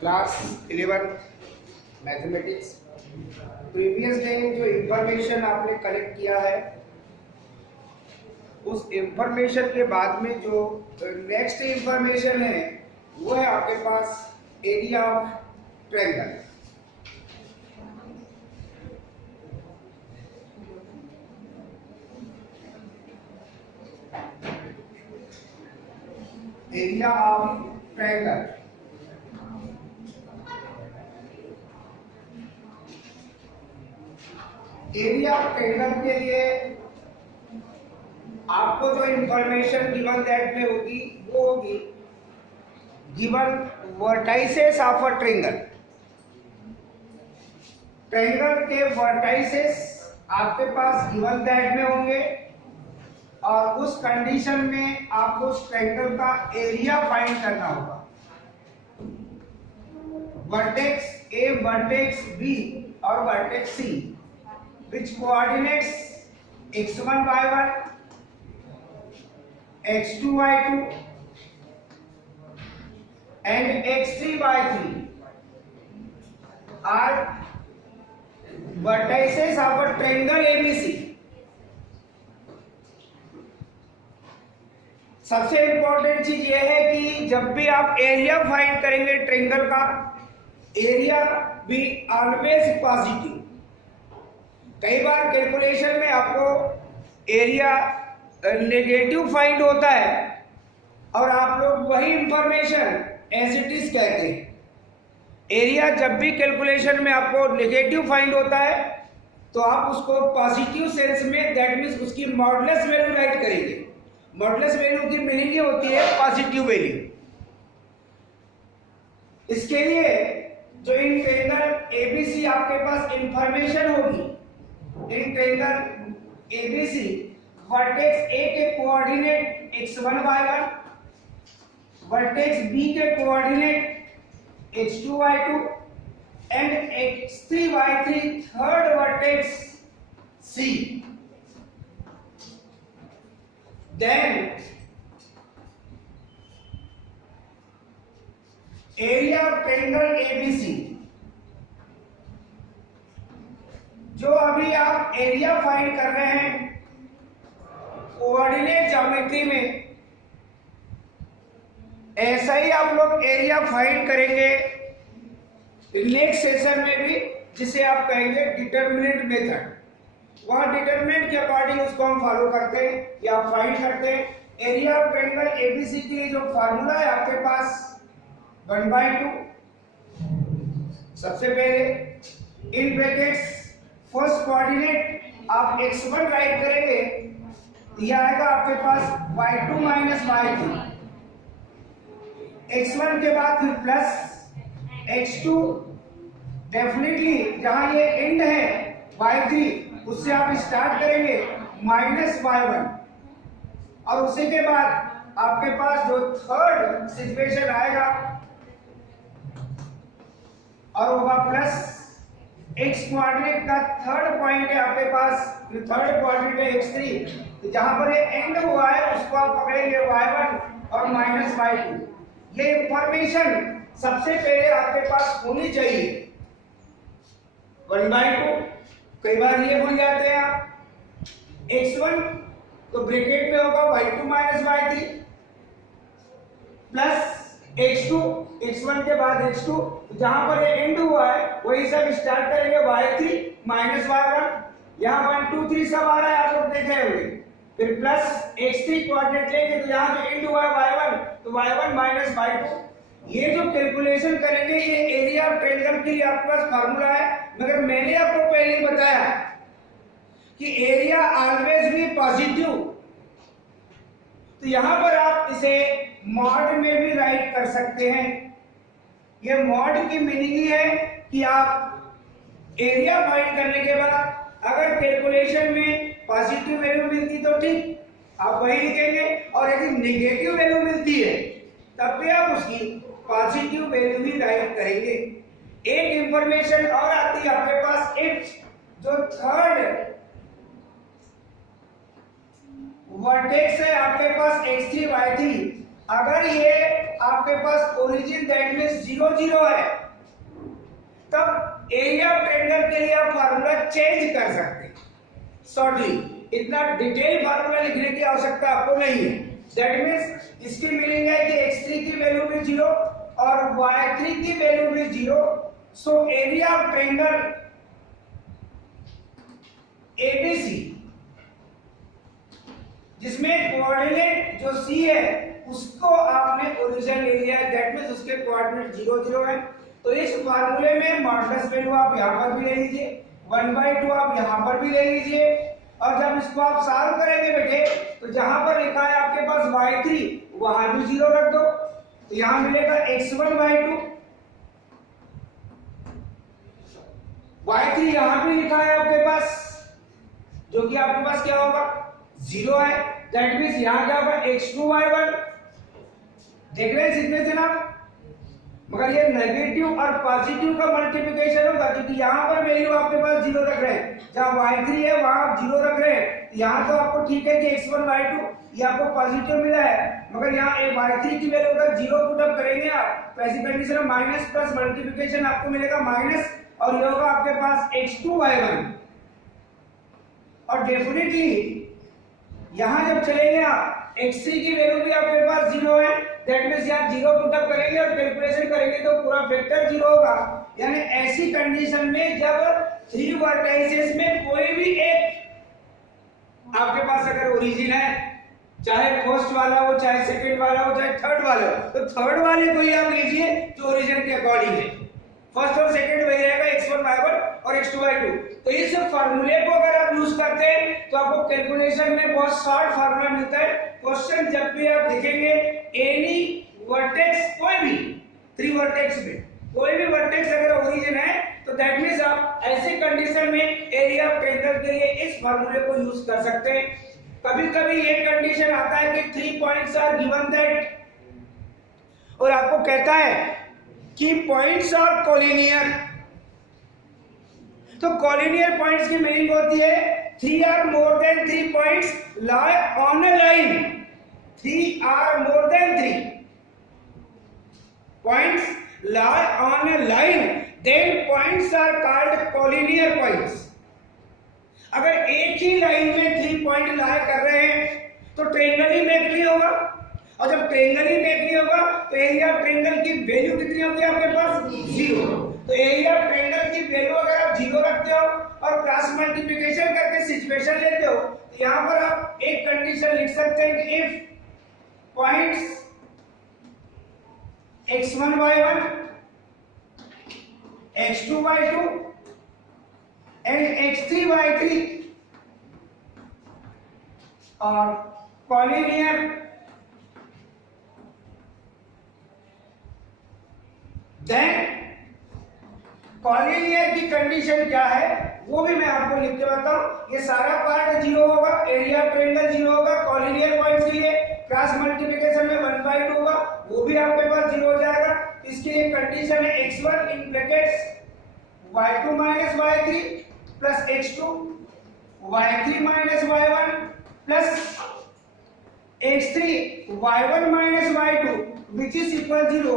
Class 11 mathematics. Previous day जो information आपने collect किया है उस इंफॉर्मेशन के बाद में जो नेक्स्ट इंफॉर्मेशन है वो है आपके पास area of triangle. Area of triangle. Area of triangle के लिए आपको जो इंफॉर्मेशन गिवन दैट में होगी वो होगी given vertices of a triangle. Triangle के वर्टाइसेस आपके पास गिवन दैट में होंगे और उस कंडीशन में आपको उस ट्रायंगल का एरिया फाइंड करना होगा। वर्टेक्स ए, वर्टेक्स बी और vertex C which coordinates x1 y1 x2 y2 and x3 y3 are vertices of a triangle ABC। सबसे इंपॉर्टेंट चीज यह है कि जब भी आप एरिया फाइंड करेंगे ट्रायंगल का, एरिया बी ऑलवेज पॉजिटिव। कई बार कैलकुलेशन में आपको एरिया नेगेटिव फाइंड होता है और आप लोग वही इंफॉर्मेशन एज इट इज कहते हैं। एरिया जब भी कैलकुलेशन में आपको नेगेटिव फाइंड होता है तो आप उसको पॉजिटिव सेंस में, दैट मीन्स उसकी मॉडुलस वैल्यू राइट करेंगे। मॉडुलस वैल्यू की मीनिंग ये होती है पॉजिटिव वैल्यू। इसके लिए जो इन ट्रायंगल एबीसी आपके पास इंफॉर्मेशन होगी, in triangle ABC vertex A के coordinate x1 y1, vertex B के coordinate x2 y2 and x3 y3 third vertex C। Then area of triangle ABC. जो अभी आप एरिया फाइंड कर रहे हैं कोऑर्डिनेट ज्योमेट्री में, ऐसा ही आप लोग एरिया फाइंड करेंगे नेक्स्ट सेशन में भी, जिसे आप कहेंगे डिटरमिनेंट मेथड। वहां डिटरमिनेंट के अकॉर्डिंग उसको हम फॉलो करते हैं या फाइंड करते हैं। एरिया ऑफ ट्रायंगल एबीसी के लिए जो फार्मूला है आपके पास 1/2। सबसे पहले इन ब्रैकेट्स फर्स्ट कोऑर्डिनेट आप x1 राइट करेंगे, यह आएगा आपके पास y2 माइनस y3। x1 के बाद फिर प्लस x2, डेफिनेटली जहां ये एंड है y3 उससे आप स्टार्ट करेंगे माइनस y1 और उसी के बाद आपके पास जो थर्ड सिचुएशन आएगा और होगा प्लस x कोऑर्डिनेट का थर्ड पॉइंट है आपके पास, थर्ड कोऑर्डिनेट है x3, तो जहां पर ये एंड हुआ है उसको आप पकड़ेंगे y1 और माइनस y2। ये इंफॉर्मेशन सबसे पहले आपके पास होनी चाहिए 1/2। कई बार ये भूल जाते हैं आप। x1 तो ब्रैकेट में होगा y2 minus y3 plus x2, x1 के बाद x2, जहां पर ये एंड हुआ है वही सब स्टार्ट करेंगे y3 माइनस y1। यहाँ 1 2 3 सब आ रहा है, आप लोग देखे होंगे। फिर प्लस x3 कोऑर्डिनेट लेंगे तो यहाँ जो एंड हुआ है y1 तो y1 माइनस y2। ये जो कैलकुलेशन करेंगे ये एरिया ऑफ ट्रायंगल के लिए आपके पास फार्मूला है। मगर मैंने आपको पहले ही बताया कि एरिया ऑलवेज भी पॉजिटिव, तो यहां पर आप इसे मॉड में भी राइट कर सकते हैं। ये मॉड की मीनिंग ही है कि आप एरिया फाइंड करने के बाद अगर कैलकुलेशन में पॉजिटिव वैल्यू मिलती तो ठीक, आप वही लिखेंगे, और यदि नेगेटिव वैल्यू मिलती है तब भी आप उसकी पॉजिटिव वैल्यू ही राइट करेंगे। एक इंफॉर्मेशन और आती है आपके पास, इफ जो थर्ड वर्टेक्स है आपके पास x3 y3, अगर ये आपके पास ओरिजिन दैट मींस 0 0 है, तब एरिया ऑफ ट्रायंगल के लिए आप फार्मूला चेंज कर सकते हैं शॉर्टली। इतना डिटेल फार्मूला लिखने की आवश्यकता आपको नहीं है। दैट मींस इसकी मीनिंग है कि x3 की वैल्यू भी 0 और y3 की वैल्यू भी 0। So area of triangle ABC जिसमें कोऑर्डिनेट जो C है उसको आपने ओरिजिन ले लिया, दैट मींस उसके कोऑर्डिनेट 0 0 है। तो इस फार्मूले में मॉडुलस वैल्यू आप यहां पर भी ले लीजिए, 1/2 आप यहां पर भी ले लीजिए, और जब इसको आप सॉल्व करेंगे बेटे तो जहां पर लिखा है आपके पास y3 वहां भी 0 रख दो, तो यहां मिलेगा x1/2, y3 यहां भी लिखा है आपके पास, जो कि आपके पास क्या होगा 0 है, दैट मींस यहां क्या होगा x2y1। देख रहे हैं इक्वेशन आप, मगर ये नेगेटिव और पॉजिटिव का मल्टीप्लिकेशन होगा, क्योंकि यहां पर वैल्यू आपके पास 0 रख रहे हैं, जहां y3 है वहां आप 0 रख रहे हैं। यहां तो आपको ठीक है कि x1/2 ये आपको पॉजिटिव मिला है, मगर यहां y3 की वैल्यू अगर 0 पुट अप करेंगे आप तो ऐसी कंडीशन में माइनस प्लस मल्टीप्लिकेशन आपको मिलेगा माइनस, और ये होगा आपके पास x2y1। और डेफिनेटली यहां जब चलेंगे आप x3 की वैल्यू भी आपके पास 0 है, दैट मींस यहां 0 पुट अप करेंगे और कैलकुलेशन करेंगे तो पूरा वेक्टर 0 होगा। यानी ऐसी कंडीशन में जब 3 वर्टाइसेस में कोई भी एक आपके पास अगर ओरिजिन है, चाहे फर्स्ट वाला हो, चाहे सेकंड वाला हो, चाहे थर्ड वाला हो, तो थर्ड वाले को ही आप लीजिए जो ओरिजिन के अकॉर्डिंग है। फर्स्ट और सेकंड वही रहेगा x1/1 और x2/2। तो इस फार्मूले को अगर आप यूज करते हैं तो आपको कैलकुलेशन में बहुत शॉर्ट फार्मूला मिलता है। क्वेश्चन जब भी आप देखेंगे एनी वर्टेक्स, कोई भी 3 वर्टेक्स में कोई भी वर्टेक्स अगर ओरिजिन है तो दैट मींस आप ऐसे कंडीशन में एरिया ऑफ ट्रायंगल के लिए इस फार्मूले को यूज कर सकते हैं। कभी कभी ये कंडीशन आता है कि 3 पॉइंट्स आर गिवन दैट, और आपको कहता है कि पॉइंट्स आर कोलिनियर। तो कोलिनियर पॉइंट्स की मीनिंग होती है 3 are more than 3 points lie on a line। 3 are more than 3 points lie on a line, then points are called collinear points। अगर एक ही लाइन में 3 पॉइंट लाई कर रहे हैं तो ट्रायंगल ही मेक नहीं होगा, और जब ट्रायंगल ही मेक नहीं होगा तो एरिया ऑफ ट्रायंगल की वैल्यू कितनी होती है आपके पास 0। तो एरिया ऑफ ट्रायंगल की वैल्यू अगर आप 0 रखते हो और क्रॉस मल्टीप्लिकेशन करके सिचुएशन लेते हो तो यहां पर आप एक कंडीशन लिख सकते हैं कि if points x1y1 x2y2 and x3y3 are collinear, then collinear की कंडीशन क्या है वो भी मैं आपको लिख के बताऊं। ये सारा पार्ट 0 होगा, एरिया ऑफ ट्रायंगल 0 होगा, कॉलिनियर पॉइंट्स के लिए क्रॉस मल्टीप्लिकेशन में 1/2 होगा, वो भी आपके पास 0 हो जाएगा। इसके लिए कंडीशन है x1 in brackets y2 minus y3 plus x2 y3 minus y1 plus x3 y1 minus y2 which is equal 0।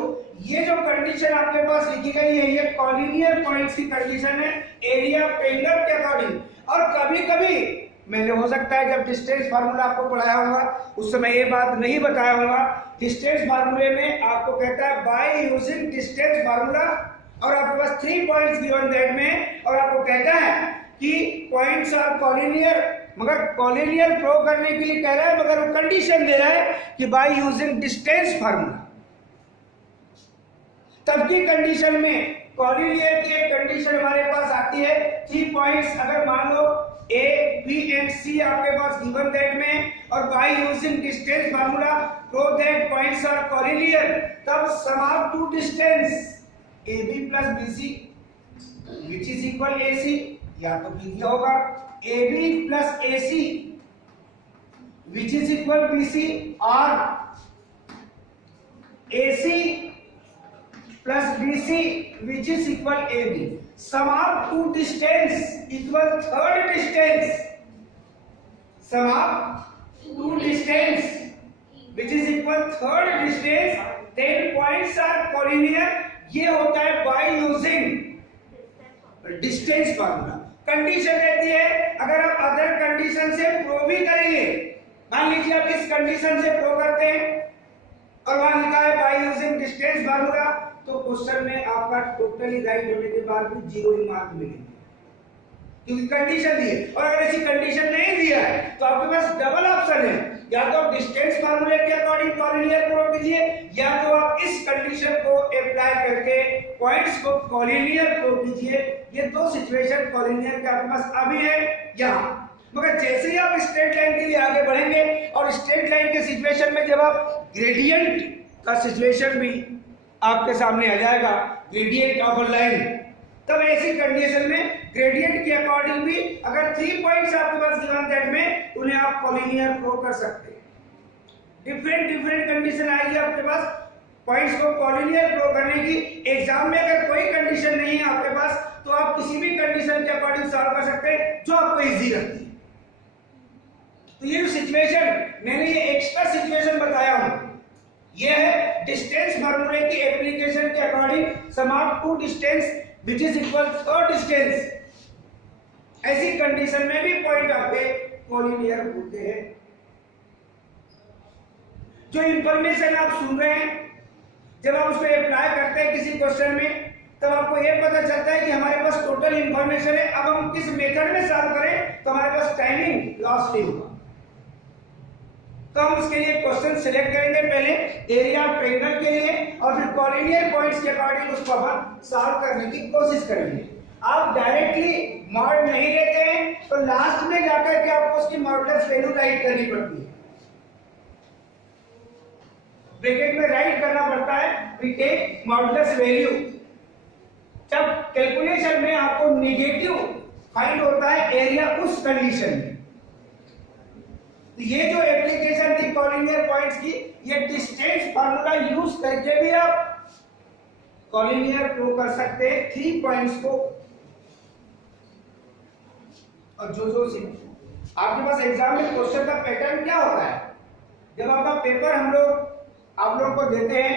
ये जो कंडीशन आपके पास लिखी गई है ये कॉलिनियर पॉइंट्स की कंडीशन है एरिया ऑफ ट्रायंगल के अकॉर्डिंग। और कभी कभी मैंने हो सकता है जब डिस्टेंस फार्मूला आपको पढ़ाया होगा उस समय ये बात नहीं बताया होगा। डिस्टेंस फार्मूले में आपको कहता है बाय यूजिंग डिस्टेंस फार्मूला, और आपके पास 3 पॉइंट्स गिवन दैट में, और आपको कहता है कि पॉइंट्स आर कॉलिनियर, मगर कॉलिनियर प्रूव करने के लिए कह रहा है, मगर वो कंडीशन दे रहा है कि बाय यूजिंग डिस्टेंस फार्मूला। तब की कंडीशन में कॉलिनियर की एक कंडीशन हमारे पास आती है 3 पॉइंट्स अगर मान लो A, B and C आपके पास गिवन दैट में, और by using distance formula prove that points are collinear, तब sum of two distance AB plus BC which is equal AC, या तो भी होगा AB plus AC which is equal BC, और AC plus BC which is equal AB। Sum of two distance equal third distance। Sum of two distance which is equal third distance, then points are collinear. ये होता है by using distance formula. Condition रहती है, अगर आप other condition से prove भी करेंगे, मान लीजिए आप इस कंडीशन से प्रूव करते हैं और वहां लिखा है by using distance formula, तो क्वेश्चन में आपका टोटली राइट होने के बाद भी 0 ही मार्क मिलेंगे, क्योंकि कंडीशन दी है। और अगर ऐसी कंडीशन नहीं दिया है तो आपके पास डबल ऑप्शन है, या तो आप डिस्टेंस फार्मूले के अकॉर्डिंग कॉलिनियर प्रूव कीजिए, या तो आप इस कंडीशन को अप्लाई करके पॉइंट्स को कॉलिनियर प्रूव कीजिए। ये दो सिचुएशन कॉलिनियर के आपके पास अभी है यहाँ। मगर जैसे ही आप स्ट्रेट लाइन के लिए आगे बढ़ेंगे और स्ट्रेट लाइन के सिचुएशन में जब आप ग्रेडियंट का सिचुएशन भी आपके सामने आ जाएगा, ग्रेडियंट ऑफ अ लाइन, तब ऐसी कंडीशन में ग्रेडियंट के अकॉर्डिंग भी अगर 3 पॉइंट्स आपके पास गिवन दैट में, उन्हें आप कॉलिनियर प्रूव कर सकते हैं। डिफरेंट कंडीशन आएगी आपके पास पॉइंट्स को कॉलिनियर प्रूव करने की। एग्जाम में अगर कोई कंडीशन नहीं है आपके पास, तो आप किसी भी कंडीशन के अकॉर्डिंग सॉल्व कर सकते हैं जो आपको इजी लगती है। तो ये जो सिचुएशन मैंने ये एक्स्ट्रा सिचुएशन बताया हूं, ये है डिस्टेंस फार्मूले की एप्लीकेशन के according sum of two distance which is equal third distance। ऐसी कंडीशन में भी पॉइंट आपके कॉलिनियर होते हैं। जो इंफॉर्मेशन आप सुन रहे हैं, जब आप उसको अप्लाई करते हैं किसी क्वेश्चन में, तब आपको यह पता चलता है कि हमारे पास टोटल इंफॉर्मेशन है। अब हम किस मेथड में सॉल्व करें तो हमारे पास टाइमिंग लॉस नहीं होगा। तो हम उसके लिए क्वेश्चन सिलेक्ट करेंगे, पहले एरिया ऑफ ट्रायंगल के लिए, और फिर कॉलिनियर पॉइंट्स के अकॉर्डिंग उसको हम सॉल्व करने की कोशिश करेंगे। आप डायरेक्टली मॉड नहीं लेते हैं तो लास्ट में जाकर के आपको उसकी मॉडुलस वैल्यू राइट करनी पड़ती है, ब्रैकेट में राइट करना पड़ता है, वी टेक मॉडुलस वैल्यू। जब कैलकुलेशन में आपको नेगेटिव फाइंड होता है एरिया उस कंडीशन में, तो ये जो एप्लीकेशन थी कॉलिनियर पॉइंट्स की, ये डिस्टेंस फार्मूला यूज करके भी आप कॉलिनियर प्रूव कर सकते हैं 3 पॉइंट्स को। और जो आपके पास एग्जाम में क्वेश्चन का पैटर्न क्या होता है, जब आपका पेपर आप लोगों को देते हैं,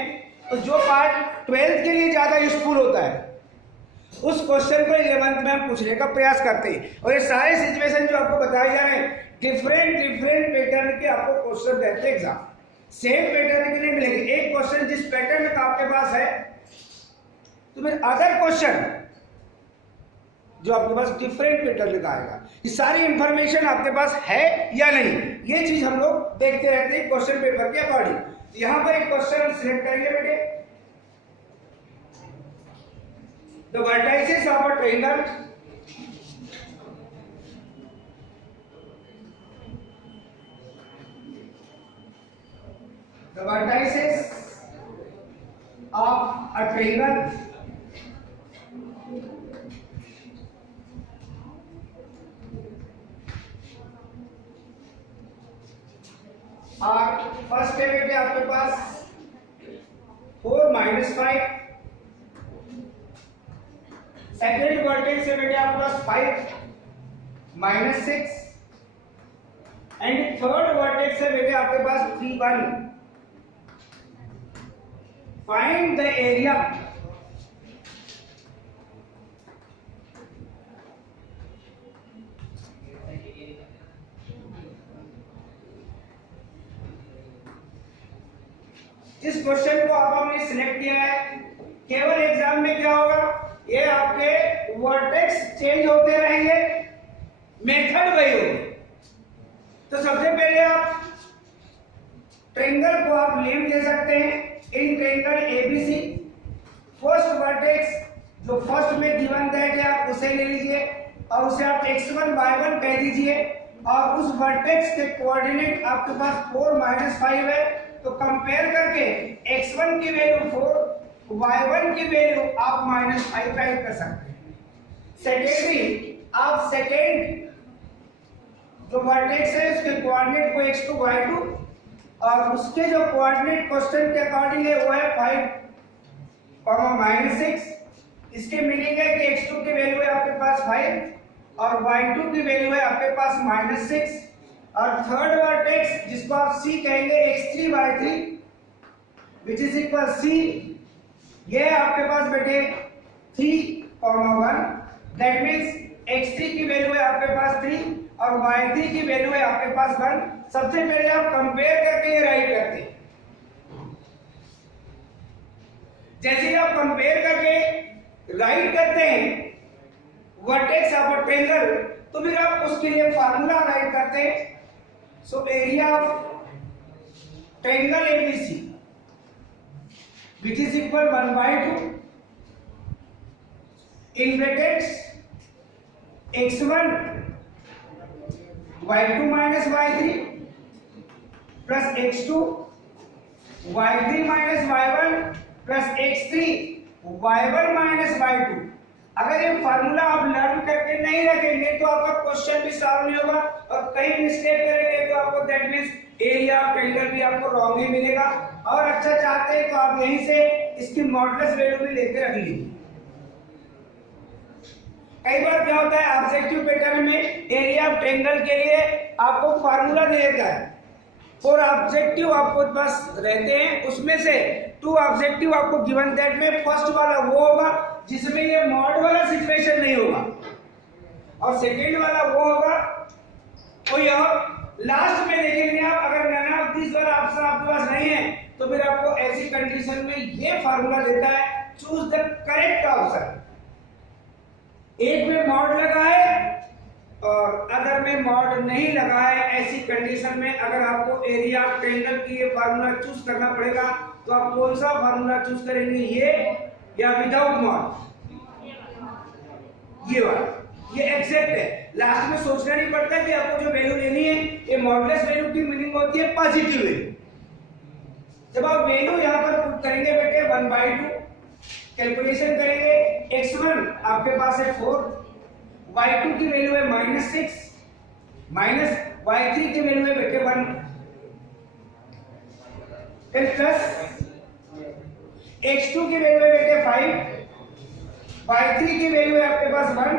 तो जो पार्ट 12th के लिए ज्यादा यूजफुल होता है उस क्वेश्चन को 11th में हम पूछने का प्रयास करते हैं। और ये सारे सिचुएशन जो आपको बताए जा रहे हैं, डिफरेंट पैटर्न के आपको क्वेश्चन रहते हैं एग्जाम, सेम पैटर्न के लिए मिलेंगे। एक क्वेश्चन जिस पैटर्न का आपके पास है, तो फिर अदर क्वेश्चन जो आपके पास डिफरेंट पैटर्न का आएगा। ये सारी इंफॉर्मेशन आपके पास है या नहीं, ये चीज हम लोग देखते रहते हैं क्वेश्चन पेपर के अकॉर्डिंग। यहां पर एक क्वेश्चन सिलेक्ट करेंगे बेटे, the vertices of a triangle, the vertices of a triangle और फर्स्ट है बेटे आपके पास 4 - 5, सेकेंड वर्टेक्स है बेटे आपके पास 5 - 6 एंड थर्ड वर्टेक्स है बेटे आपके पास 3 - 1। फाइंड द एरिया जिस क्वेश्चन को आपने सिलेक्ट किया है, केवल एग्जाम में क्या होगा, ये आपके वर्टेक्स चेंज होते रहेंगे, मेथड वही होगी। तो सबसे पहले आप ट्रायंगल को आप नेम दे सकते हैं, इन ट्रायंगल एबीसी। फर्स्ट वर्टेक्स जो फर्स्ट में गिवन दैट है आप उसे ले लीजिए और उसे आप x1 y1 कह दीजिए, और उस वर्टेक्स के कोऑर्डिनेट आपके पास 4 - 5 है, तो कंपेयर करके x1 की वैल्यू 4, y1 की वैल्यू आप -5 टाइप कर सकते हैं। सेकेंडली आप सेकेंड जो वर्टेक्स है उसके कोऑर्डिनेट को x2 y2 और उसके जो कोऑर्डिनेट क्वेश्चन के अकॉर्डिंग है वो है 5, -6। इसके मीनिंग है कि x2 की वैल्यू है आपके पास 5 और y2 की वैल्यू है आपके पास -6। और थर्ड वर्टेक्स जिसको आप सी कहेंगे x3/3 विच इज इक्वल सी, ये आपके पास बेटे 3,1, दैट मीन्स x3 की वैल्यू है आपके पास 3 और y3 की वैल्यू है आपके पास 1। सबसे पहले आप कंपेयर करके ये राइट करते हैं। जैसे ही आप कंपेयर करके राइट करते हैं वर्टेक्स ऑफ ट्रायंगल, तो फिर आप उसके लिए फार्मूला राइट करते हैं। So area of triangle ABC which is equal 1/2 in brackets x1 y2 minus y3 plus x2 y3 minus y1 plus x3 y1 minus y2। अगर ये फार्मूला आप लर्न करके नहीं रखेंगे तो आपका क्वेश्चन भी सॉल्व नहीं होगा और कहीं मिस्टेक करेंगे तो आपको that means area of triangle भी आपको रॉन्ग ही मिलेगा। और अच्छा चाहते हैं तो आप यहीं से इसकी मॉडुलस वैल्यू भी लेके रख लीजिए। कई बार क्या होता है ऑब्जेक्टिव पैटर्न में एरिया ऑफ ट्रायंगल के लिए आपको फार्मूला दे देता है और ऑब्जेक्टिव आपको पास रहते हैं, उसमें से 2 ऑब्जेक्टिव आपको गिवन दैट में फर्स्ट वाला वो होगा जिसमें ये मॉड वाला सिचुएशन नहीं होगा और सेकंड वाला वो होगा कोई और। लास्ट में देखेंगे आप अगर नन ऑफ दिस वाला ऑप्शन आपके पास नहीं है तो फिर आपको ऐसी कंडीशन में ये फार्मूला देता है चूज द करेक्ट ऑप्शन। एक में मॉड लगा है और अदर में मॉड नहीं लगा है, ऐसी कंडीशन में अगर आपको एरिया ऑफ ट्रायंगल की ये फार्मूला चूज करना पड़ेगा तो आप कौन सा फार्मूला चूज करेंगे, ये या विदाउट मॉड? ये वाला, ये एग्जैक्ट है। लास्ट में सोचना नहीं पड़ता कि आपको जो वैल्यू लेनी है ये मॉडुलस वैल्यू की मीनिंग होती है पॉजिटिव वैल्यू। जब आप वैल्यू यहां पर पुट करेंगे बेटे 1/2 कैलकुलेशन करेंगे, x1 आपके पास है 4, y2 की वैल्यू है -6 माइनस y3 की वैल्यू है बेटे 1, फिर प्लस x2 की वैल्यू है बेटे 5, y3 की वैल्यू है आपके पास 1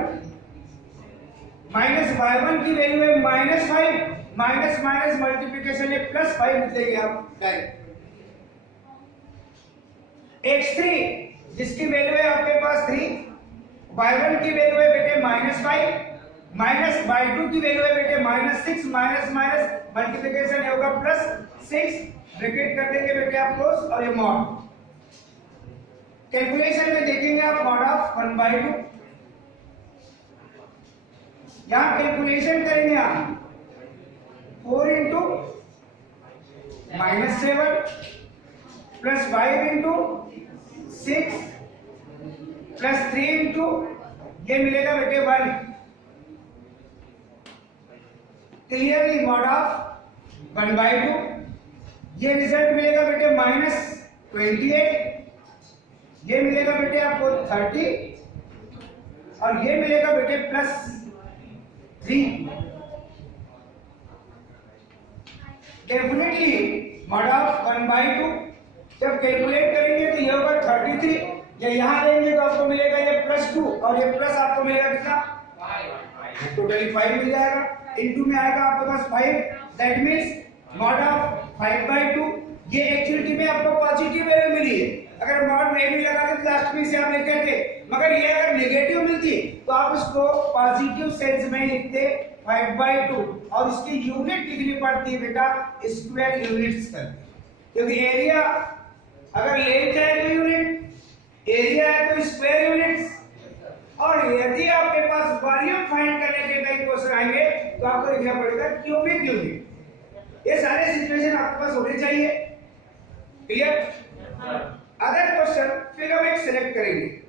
माइनस y1 की वैल्यू है -5, माइनस माइनस मल्टीप्लिकेशन है +5 निकलेगी आप डायरेक्ट। x3 जिसकी वैल्यू है आपके पास 3, y1 की वैल्यू है बेटे -5 माइनस y2 की वैल्यू है बेटे -6, माइनस माइनस मल्टीप्लिकेशन होगा +6, ब्रैकेट कर देंगे बेटे आप क्लोज और ये मॉड। कैलकुलेशन में देखेंगे आप मॉड ऑफ 1/2, यहां कैलकुलेशन करेंगे आप 4 into -7 plus 5 into 6 plus 3 into ये मिलेगा बेटे 1। क्लियरली मॉड ऑफ 1/2, ये रिजल्ट मिलेगा बेटे -28, ये मिलेगा बेटे आपको 30 और ये मिलेगा बेटे +3। डेफिनेटली मॉड ऑफ 1/2 जब कैलकुलेट करेंगे तो ये होगा 33, या यहां लेंगे तो आपको मिलेगा ये +2 और ये प्लस आपको मिलेगा कितना, टोटली 5 मिल जाएगा। इनटू में आएगा आपके पास 5, दैट मींस मॉड ऑफ 5/2। ये एक्चुअली में आपको पॉजिटिव वैल्यू मिली है, अगर मॉड नहीं भी लगाते तो लास्ट में से आप लिख करके, मगर ये अगर नेगेटिव मिलती तो आप इसको पॉजिटिव सेंस में लिखते 5/2 और इसकी यूनिट लिखनी पड़ती है बेटा स्क्वायर यूनिट्स करके, क्योंकि एरिया अगर लेंथ है तो यूनिट, एरिया है तो स्क्वायर यूनिट्स, और यदि आपके पास वॉल्यूम फाइंड करने के कई क्वेश्चन आएंगे तो आपको लिखना पड़ेगा क्यूबिक यूनिट। ये सारे सिचुएशन आपके पास होने चाहिए। क्लियर? अदर क्वेश्चन फिर हम एक सिलेक्ट करेंगे।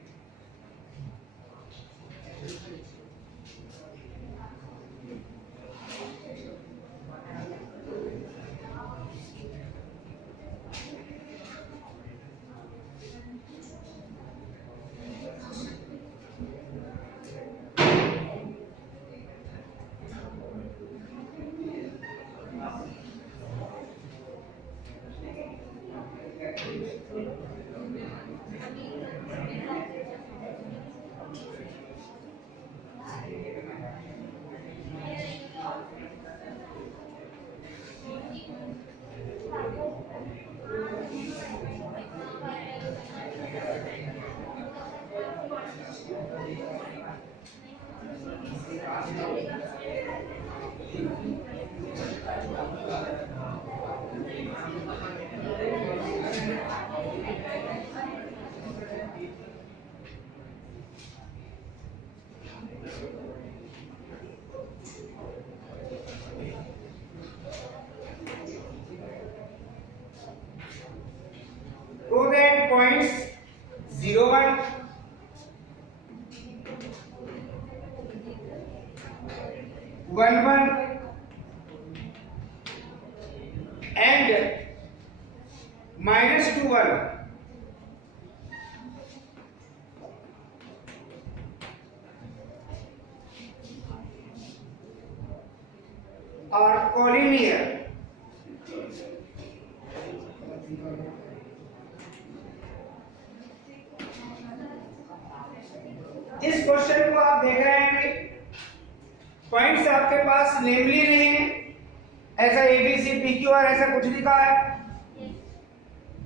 and minus 2 1 are collinear. इस क्वेश्चन को आप देख रहे हैं, पॉइंट्स आपके पास नेमली नहीं है, ऐसा एबीसी पीक्यूआर ऐसा कुछ लिखा है,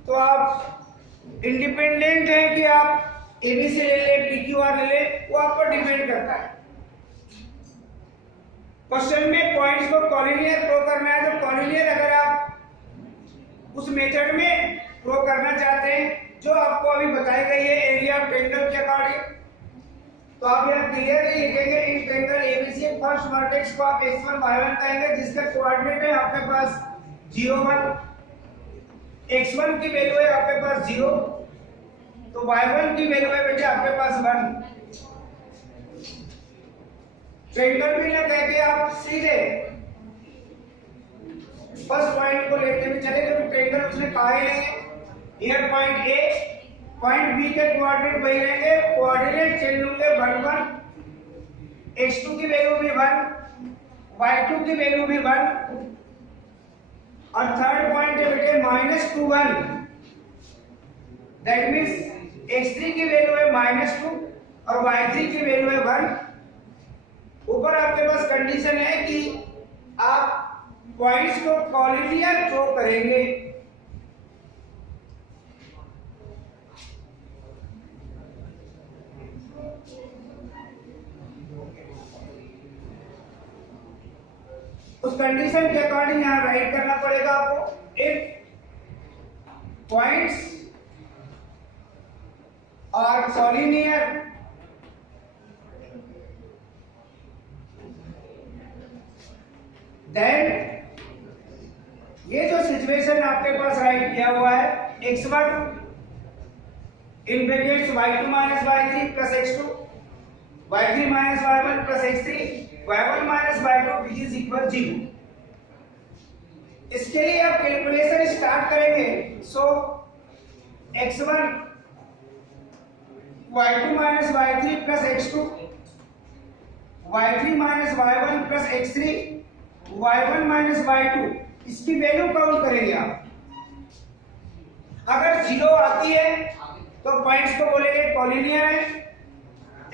तो आप इंडिपेंडेंट है कि आप एबीसी ले ले पीक्यूआर ले ले, वो आप पर डिपेंड करता है। क्वेश्चन में पॉइंट्स को कॉलिनियर प्रूव करना है, तो कॉलिनियर अगर आप उस मेथड में प्रूव करना चाहते हैं जो आपको अभी बताई गई है एरिया ऑफ ट्रायंगल के अकॉर्डिंग, तो आप यहाँ क्लियरली लिखेंगे इन ट्रायंगल एबीसी फर्स्ट वर्टेक्स को आप x1 y1 कहेंगे, जिसका कोऑर्डिनेट है आपके पास 0 1, x1 की वैल्यू है आपके पास 0, तो y1 की वैल्यू है बेटे आपके पास 1। ट्रायंगल भी ना कह के आप सीधे फर्स्ट पॉइंट को लेते हुए चले, क्योंकि ट्रायंगल उसने कहा ही नहीं है। Here point A, point B के कोऑर्डिनेट वही रहेंगे, कोऑर्डिनेट चेंज होंगे 1 1, x2 की वैल्यू भी 1, y2 की वैल्यू भी 1, और थर्ड पॉइंट है बेटे -2 1, दैट मींस x3 की वैल्यू है -2 और y3 की वैल्यू है 1। ऊपर आपके पास कंडीशन है कि आप पॉइंट्स को कॉलिनियर प्रूव करेंगे। उस कंडीशन के अकॉर्डिंग यहां राइट करना पड़ेगा आपको। If points are collinear then ये जो सिचुएशन आपके पास राइट किया हुआ है, x1 in brackets y2 minus y3 plus x2, y3 minus y1 plus x3, y1 minus y2 which is equal 0। इसके लिए आप कैलकुलेशन स्टार्ट करेंगे। सो x1 y2 minus y3 plus x2, y3 minus y1 plus x3, y1 minus y2, इसकी value count करेंगे आप। अगर 0 आती है तो पॉइंट्स को बोलेंगे कॉलिनियर है।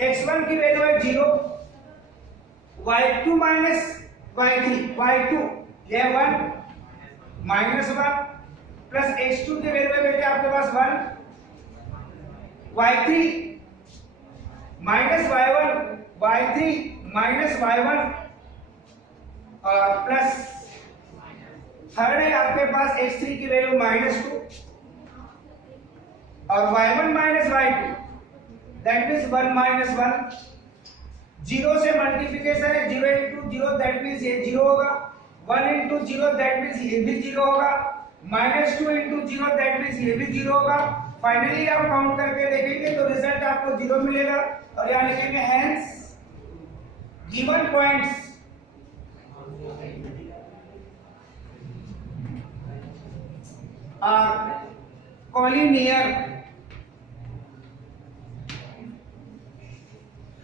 x1 की वैल्यू है 0, y2 minus y3, y2 यह 1 -1 प्लस x2 की वैल्यू है बेटे आपके पास 1, y3 minus y1, y3 minus y1 और प्लस थर्ड है आपके पास x3 की वैल्यू -2 और y1 minus y2 that means 1 minus 1। 0 से मल्टीप्लिकेशन है, 0 into 0 दैट मींस ये 0 होगा, 1 into 0 दैट मींस ये भी 0 होगा, -2 into 0 दैट मींस ये भी 0 होगा। फाइनली आप काउंट करके देखेंगे तो रिजल्ट आपको 0 मिलेगा और यहां लिखेंगे hence given points are collinear.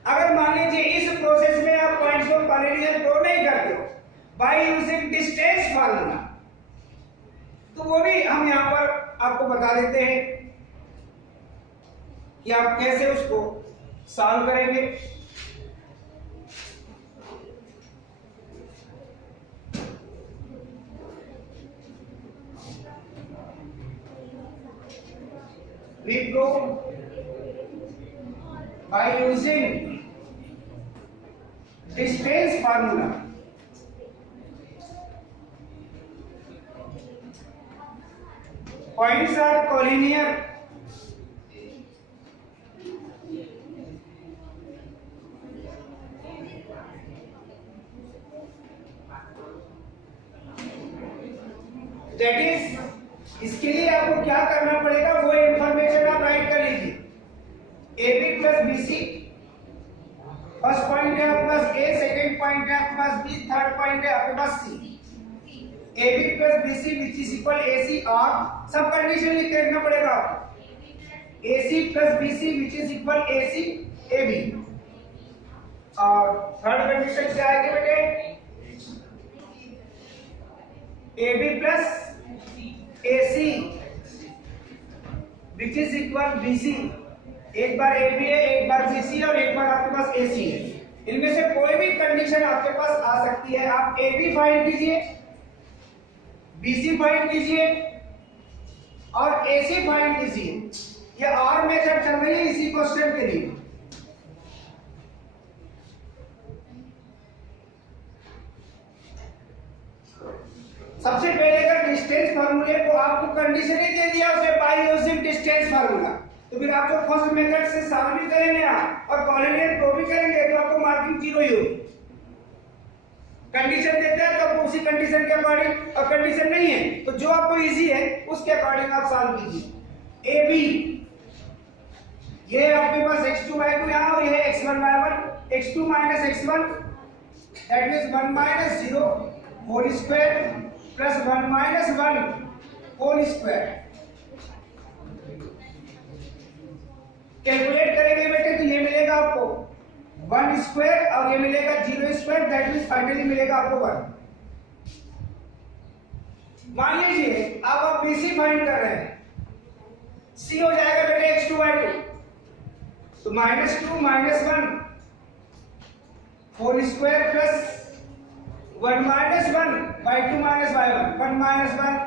अगर मान लीजिए इस प्रोसेस में आप पॉइंट्स को कॉलिनियर प्रूव नहीं करते हो बाय यूजिंग डिस्टेंस फार्मूला, तो वो भी हम यहां पर आपको बता देते हैं कि आप कैसे उसको सॉल्व करेंगे। We prove by using distance formula. Points are collinear. That is, इसके लिए आपको क्या करना पड़ेगा वो इंफॉर्मेशन आप राइट कर लीजिए। AB plus BC, first point है आपके पास A, सेकंड पॉइंट है आपके पास B, थर्ड पॉइंट है आपके पास C। AB plus BC which is equal AC और सब कंडीशन लिख के रखना पड़ेगा AC plus BC which is equal AC AB। और थर्ड कंडीशन क्या आएगी बेटे AB plus AC which is equal BC। एक बार AB है एक बार BC और एक बार आपके पास AC है। इनमें से कोई भी कंडीशन आपके पास आ सकती है। आप AB फाइंड कीजिए, BC फाइंड कीजिए और AC फाइंड कीजिए। ये और मेथड चल रही है इसी क्वेश्चन के लिए। सबसे पहले अगर डिस्टेंस फार्मूले को आपको कंडीशन ही दे दिया उसे बाय यूजिंग डिस्टेंस फार्मूला, तो फिर आप जो फर्स्ट मेथड से सॉल्व भी करेंगे और कॉलिनियर प्रूव भी करेंगे तो आपको मार्किंग 0 ही होगी। कंडीशन देता है तो आपको उसी कंडीशन के अकॉर्डिंग, और कंडीशन नहीं है तो जो आपको इजी है उसके अकॉर्डिंग आप सॉल्व कीजिए। AB ये आपके पास x2 y2 यहां और ये है x1 y1, x2 x1 that means 1 0 whole square plus 1 1 whole square. Calculate करेंगे बेटे तो ये मिलेगा आपको 1 स्क्वायर और ये मिलेगा 0 स्क्वायर दैट मींस फाइनली मिलेगा आपको 1। मान लीजिए आप BC फाइंड कर रहे हैं, C हो जाएगा बेटे x2 y2 तो -2 -1 whole square plus 1 1 y2 y1 1 1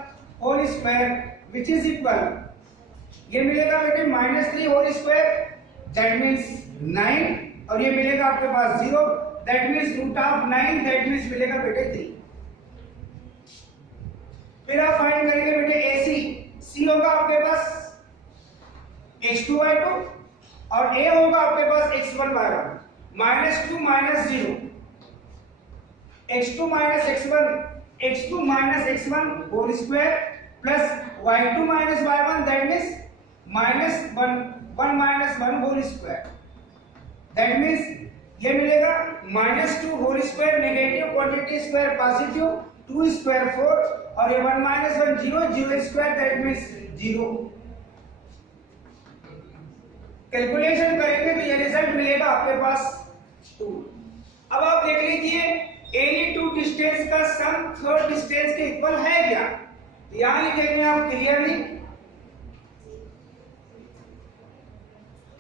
whole square which is equal ये मिलेगा बेटे -3 होल स्क्वायर दैट मींस 9 और ये मिलेगा आपके पास 0 दैट मींस √9 दैट मींस मिलेगा बेटे 3। फिर आप फाइंड करेंगे बेटे AC, C होगा आपके पास x2 y2 और A होगा आपके पास x1 y1 -2 -0 x2 x1 whole square plus y2 y1 that means -1 whole square that means ये मिलेगा -2 whole square negative quantity square positive 2 square 4 और ये 1 1 0 स्क्वायर दैट मींस 0। कैलकुलेशन करेंगे तो ये रिजल्ट मिलेगा आपके पास 2। अब आप देख लीजिए एनी टू डिस्टेंस का सम थर्ड डिस्टेंस के इक्वल है क्या, तो यहां लिखेंगे आप क्लियरली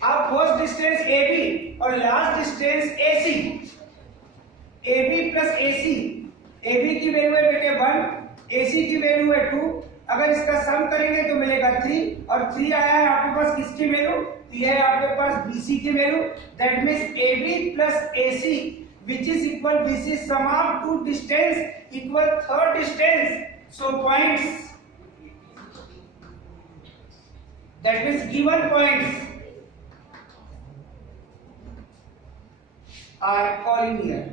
आप फर्स्ट डिस्टेंस AB और last distance AC, AB plus AC, AB की वैल्यू है बेटे 1, AC की वैल्यू है 2, अगर इसका सम करेंगे तो मिलेगा 3 और 3 आया है आपके पास किसकी वैल्यू, ये है आपके पास BC की value that means AB plus AC which is equal BC sum of two distance equal third distance, so points that means given points are collinear।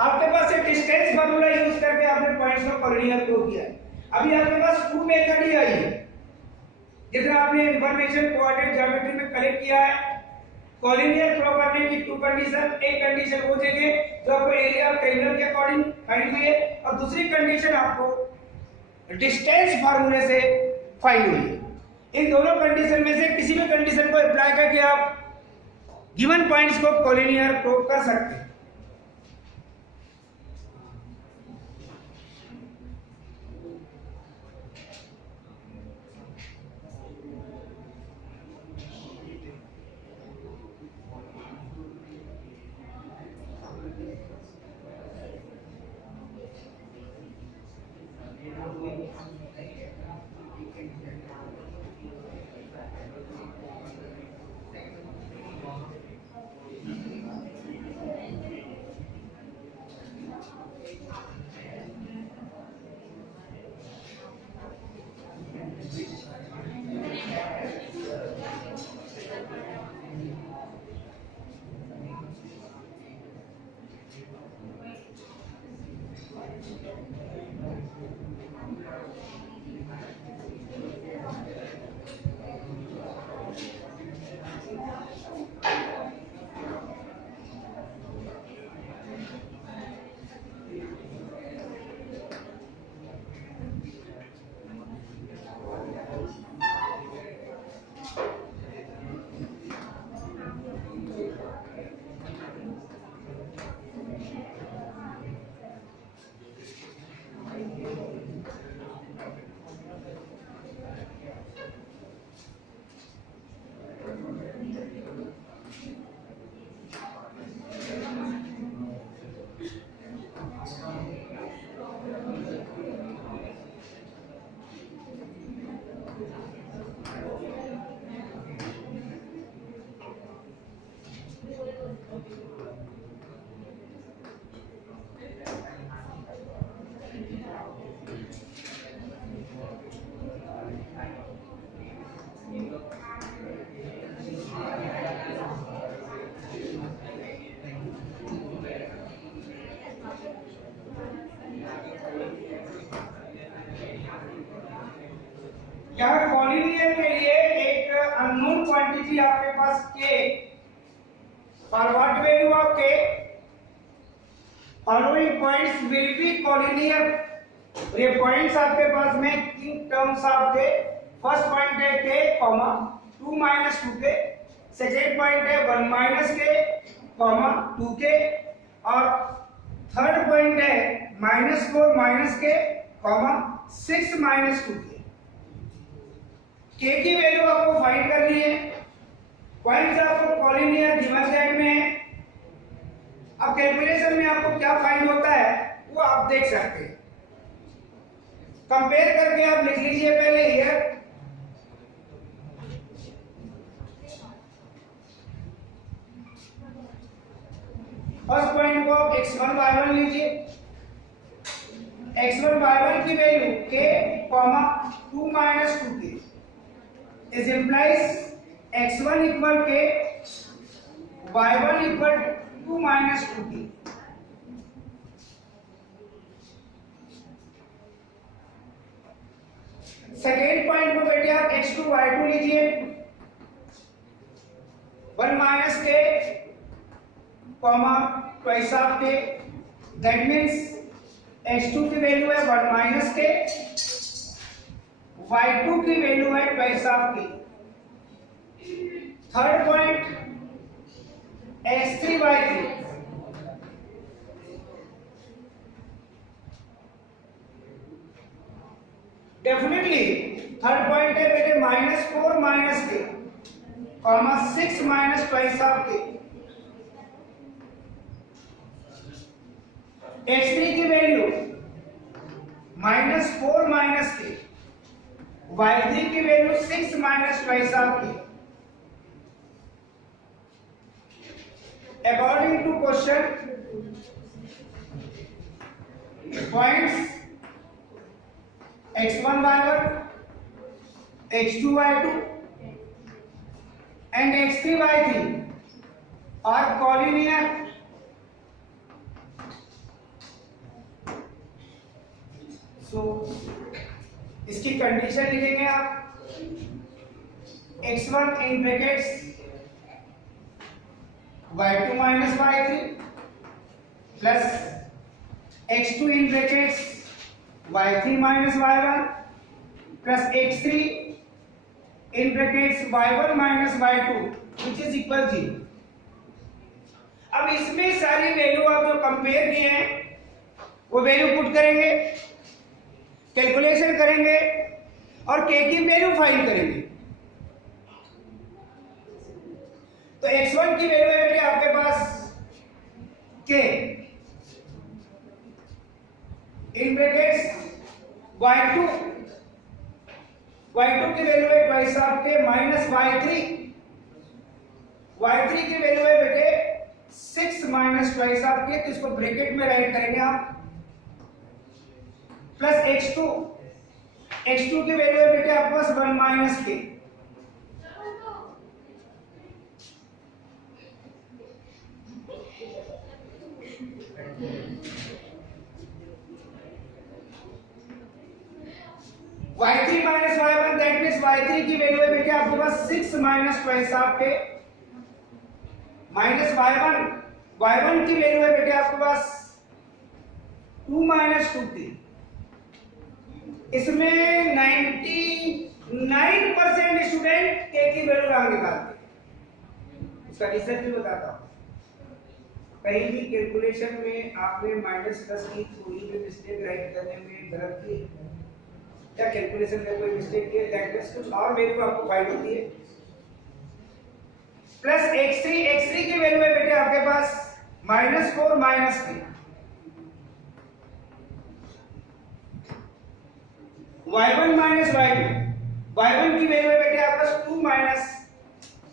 आपके पास एक डिस्टेंस फार्मूला यूज करके आपने पॉइंट्स को collinear prove किया है। अभी आपके पास to method ही आई है, जितना आपने इंफॉर्मेशन कोऑर्डिनेट ज्योमेट्री में कलेक्ट किया है। कॉलिनियर प्रूव करने की टू कंडीशन, एक कंडीशन वो देंगे जो आपको एरिया ऑफ ट्रायंगल के अकॉर्डिंग फाइंड हुई है और दूसरी कंडीशन आपको डिस्टेंस फार्मूले से फाइंड हुई है। इन दोनों कंडीशन में से किसी भी कंडीशन को अप्लाई करके आप गिवन पॉइंट्स को कॉलिनियर प्रूव कर सकते हैं। यहाँ कॉलिनियर के लिए एक अननोन क्वांटिटी आपके पास k, for what value of k following points will be collinear. ये पॉइंट्स आपके पास में किन टर्म्स ऑफ के, फर्स्ट पॉइंट है k comma 2 minus 2k, second point है 1 माइनस k कॉमा 2k, और थर्ड पॉइंट है -4 minus k comma 6 minus 2k। k की वैल्यू आपको फाइंड करनी है, पॉइंट्स आपको कॉलिनियर गिवन दैट में है। अब कैलकुलेशन में आपको क्या फाइंड होता है वो आप देख सकते हैं, कंपेयर करके आप लिख लीजिए पहले हियर फर्स्ट पॉइंट को आप x1 y1 लीजिए, x1 y1 की value k, 2 minus 2k is implies x1 equal k, y1 equal 2 minus 2k। Second point को बेटे आप x2 y2 लीजिए, 1 minus k comma twice of k, that means x2 की value है 1 minus k, y2 की value है twice of k। Third point x3 y3, definitely third point है बेटे -4 minus k comma 6 minus twice of k। x3 की value -4 minus k, y3 की value 6 minus twice of k। According to question, points x1 y1, x2 y2 and x3 y3 are collinear। So इसकी कंडीशन लिखेंगे आप, x1 in brackets y2 minus y3 plus x2 in brackets y3 minus y1 plus x3 in brackets y1 minus y2 which is equal 0। अब इसमें सारी value आप जो compare किए हैं वो वैल्यू पुट करेंगे, कैलकुलेशन करेंगे और k की वैल्यू फाइंड करेंगे। तो x1 की वैल्यू है बेटे आपके पास k इन ब्रैकेट्स y2 की वैल्यू है twice of k minus y3 की वैल्यू है बेटे 6 माइनस ट्वाइस ऑफ k, तो इसको ब्रैकेट में राइट करेंगे आप, प्लस x2 की वैल्यू है बेटे आपके पास 1 minus k, y3 minus y1 that means y3 की वैल्यू है बेटे आपके पास 6 minus twice of k minus y1 की वैल्यू है बेटे आपके पास 2 माइनस 2k। इसमें 99% स्टूडेंट k की वैल्यू रॉन्ग निकालते हैं। इसका रिजल्ट भी बताता हूं, कहीं भी कैलकुलेशन में आपने -10 की थोड़ी भी मिस्टेक राइट करने में गलत की, क्या कैलकुलेशन में कोई मिस्टेक की है, दैट मींस कुछ और वैल्यू आपको फाइंड होती है। प्लस x3 की वैल्यू है बेटे आपके पास -4 minus k, y1 minus y1 की वैल्यू है बेटे आपके पास 2 माइनस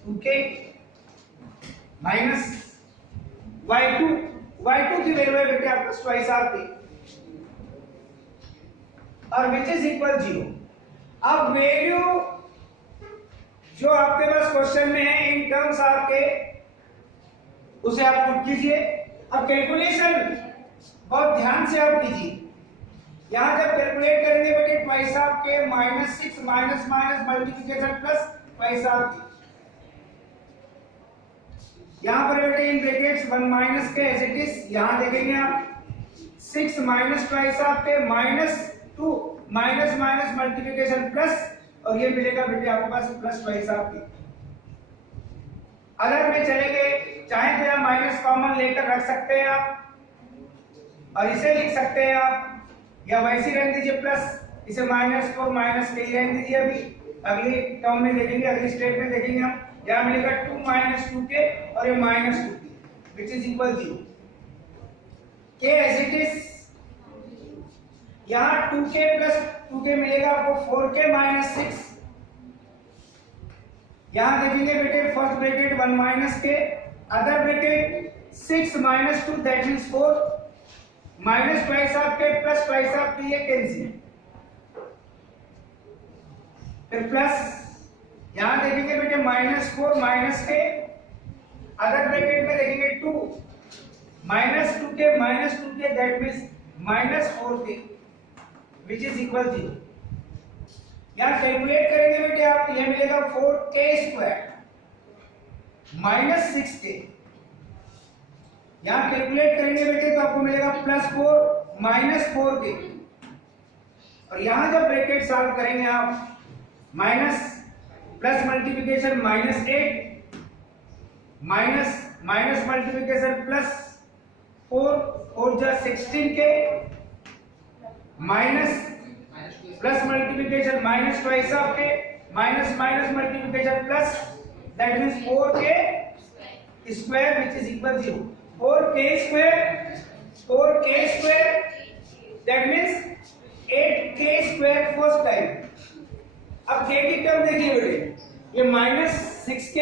2k माइनस y2 की वैल्यू है बेटे आपके पास ट्वाइस ऑफ k और विच इज इक्वल 0। अब वैल्यू जो आपके पास क्वेश्चन में है इन टर्म्स आपके, उसे आप पुट कीजिए। अब कैलकुलेशन बहुत ध्यान से आप कीजिए, यहाँ जब कैलकुलेट करेंगे बेटे twice of k minus 6 minus minus multiplication plus twice of के, यहाँ पर बेटे इन ब्रैकेट्स 1 माइनस के एज इट इज, यहाँ देखेंगे आप 6 minus twice of k minus 2 minus minus multiplication plus, और ये मिलेगा बेटे आपके पास प्लस ट्वाइस ऑफ के। अलग में चलेंगे, चाहे तो यहाँ माइनस कॉमन लेकर रख सकते हैं आप और इसे लिख सकते हैं आप, या वैसे रहने दीजिए प्लस, इसे -4 माइनस के ही रहने दीजिए। अभी अगली टर्म में देखेंगे, अगली स्टेप में देखेंगे हम, यहाँ मिलेगा 2 माइनस 2 के और ये माइनस 2 के विच इज इक्वल 0 के एज इट इज। यहाँ 2k प्लस 2k मिलेगा आपको 4k माइनस 6। यहाँ देखेंगे बेटे फर्स्ट ब्रैकेट 1 माइनस के, other bracket 6 minus 2 that means 4 minus twice of के प्लस ट्वाइस ऑफ के, ये कैंसिल, फिर प्लस यहां देखेंगे बेटे -4 माइनस के, अदर ब्रैकेट में देखेंगे 2 माइनस 2 के दैट मींस -4 के विच इज इक्वल 0। यहां कैलकुलेट करेंगे बेटे आप, ये मिलेगा 4k स्क्वायर माइनस 6k, यहां कैलकुलेट करेंगे बेटे तो आपको मिलेगा +4 माइनस 4k, और यहां जब ब्रैकेट सॉल्व करेंगे आप minus plus multiplication -8 minus minus multiplication +4 और जा 16k minus plus multiplication minus twice of k minus minus multiplication plus that means 4k square which is equal 0। 4k square that means 8k square first time। अब k की term देखिए बेटे, ये -6k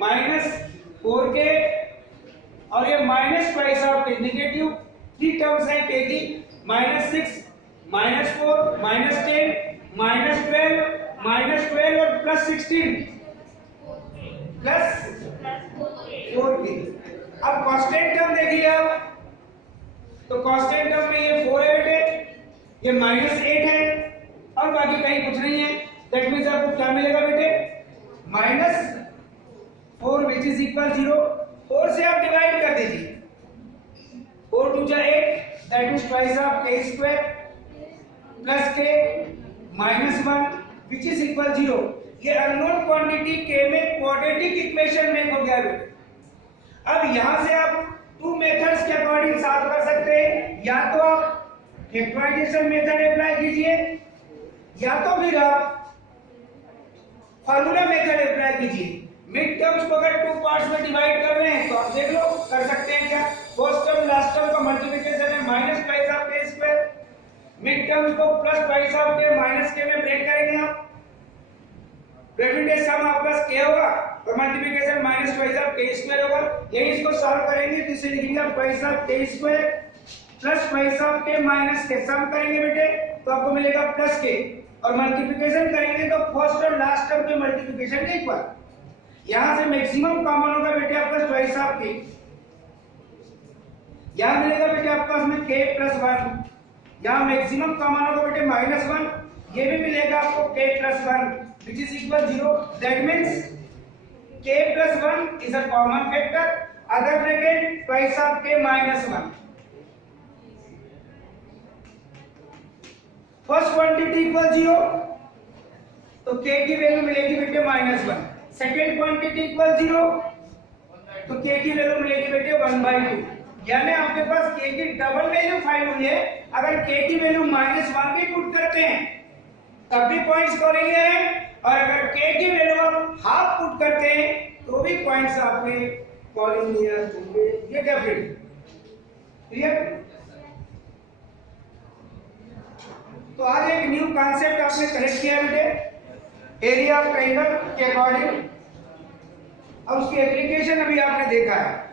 -4k और ये minus twice of के, negative three terms है k की, -6 -4 -10 -12 और +16 प्लस 4k। अब कांस्टेंट टर्म देखिए आप, तो कांस्टेंट टर्म में ये 4 है बेटे, ये -8 है और बाकी कहीं कुछ नहीं है, दैट मींस आपको क्या मिलेगा बेटे -4 विच इज इक्वल 0। 4 से आप डिवाइड कर दीजिए, 4 2 जा 8 that means twice of k square plus k -1 which is equal 0। ये अननोन क्वांटिटी k में क्वाड्रेटिक इक्वेशन में हो गया बेटे। अब यहां से आप 2 मेथड्स के अकॉर्डिंग सॉल्व कर सकते हैं, या तो आप फैक्टराइजेशन मेथड अप्लाई कीजिए या तो फिर आप फार्मूला मेथड अप्लाई कीजिए। मिड टर्म्स को अगर 2 पार्ट्स में डिवाइड कर रहे हैं तो आप देख लो कर सकते हैं क्या, फर्स्ट टर्म लास्ट टर्म का मल्टीप्लिकेशन है minus twice of k square, mid terms को plus twice of k minus k में ब्रेक करेंगे आप, ब्रैकेट सम आप प्लस k होगा और multiplication minus twice of k square होगा। यही इसको सॉल्व करेंगे तो इसे लिखेंगे आप twice of k square plus twice of k minus k, sum करेंगे बेटे तो आपको मिलेगा प्लस k, और मल्टीप्लिकेशन करेंगे तो फर्स्ट और लास्ट टर्म के मल्टीप्लिकेशन के इक्वल। यहां से मैक्सिमम कॉमन होगा बेटे आपका ट्वाइस ऑफ k, यहां मिलेगा बेटे आपके पास में k + 1, यहां मैक्सिमम कॉमन होगा बेटे -1, ये भी मिलेगा आपको k + 1 which is equal 0, that means k + 1 is a common factor, other bracket twice of k -1। First quantity equal 0 तो k की वैल्यू मिलेगी बेटे -1, सेकंड क्वांटिटी इक्वल 0 तो k की वैल्यू मिलेगी बेटे 1/2, यानी आपके पास k की डबल वैल्यू फाइंड हुई है। अगर k की वैल्यू -1 भी पुट करते हैं तब भी पॉइंट्स करेंगे हैं, और अगर k की वैल्यू आप हाफ पुट करते हैं तो भी पॉइंट्स आपके कॉलिनियर होंगे, ये डेफिनेट क्लियर। तो आज एक न्यू कॉन्सेप्ट आपने कनेक्ट किया बेटे एरिया ऑफ ट्रायंगल के अकॉर्डिंग, अब उसकी एप्लीकेशन अभी आपने देखा है।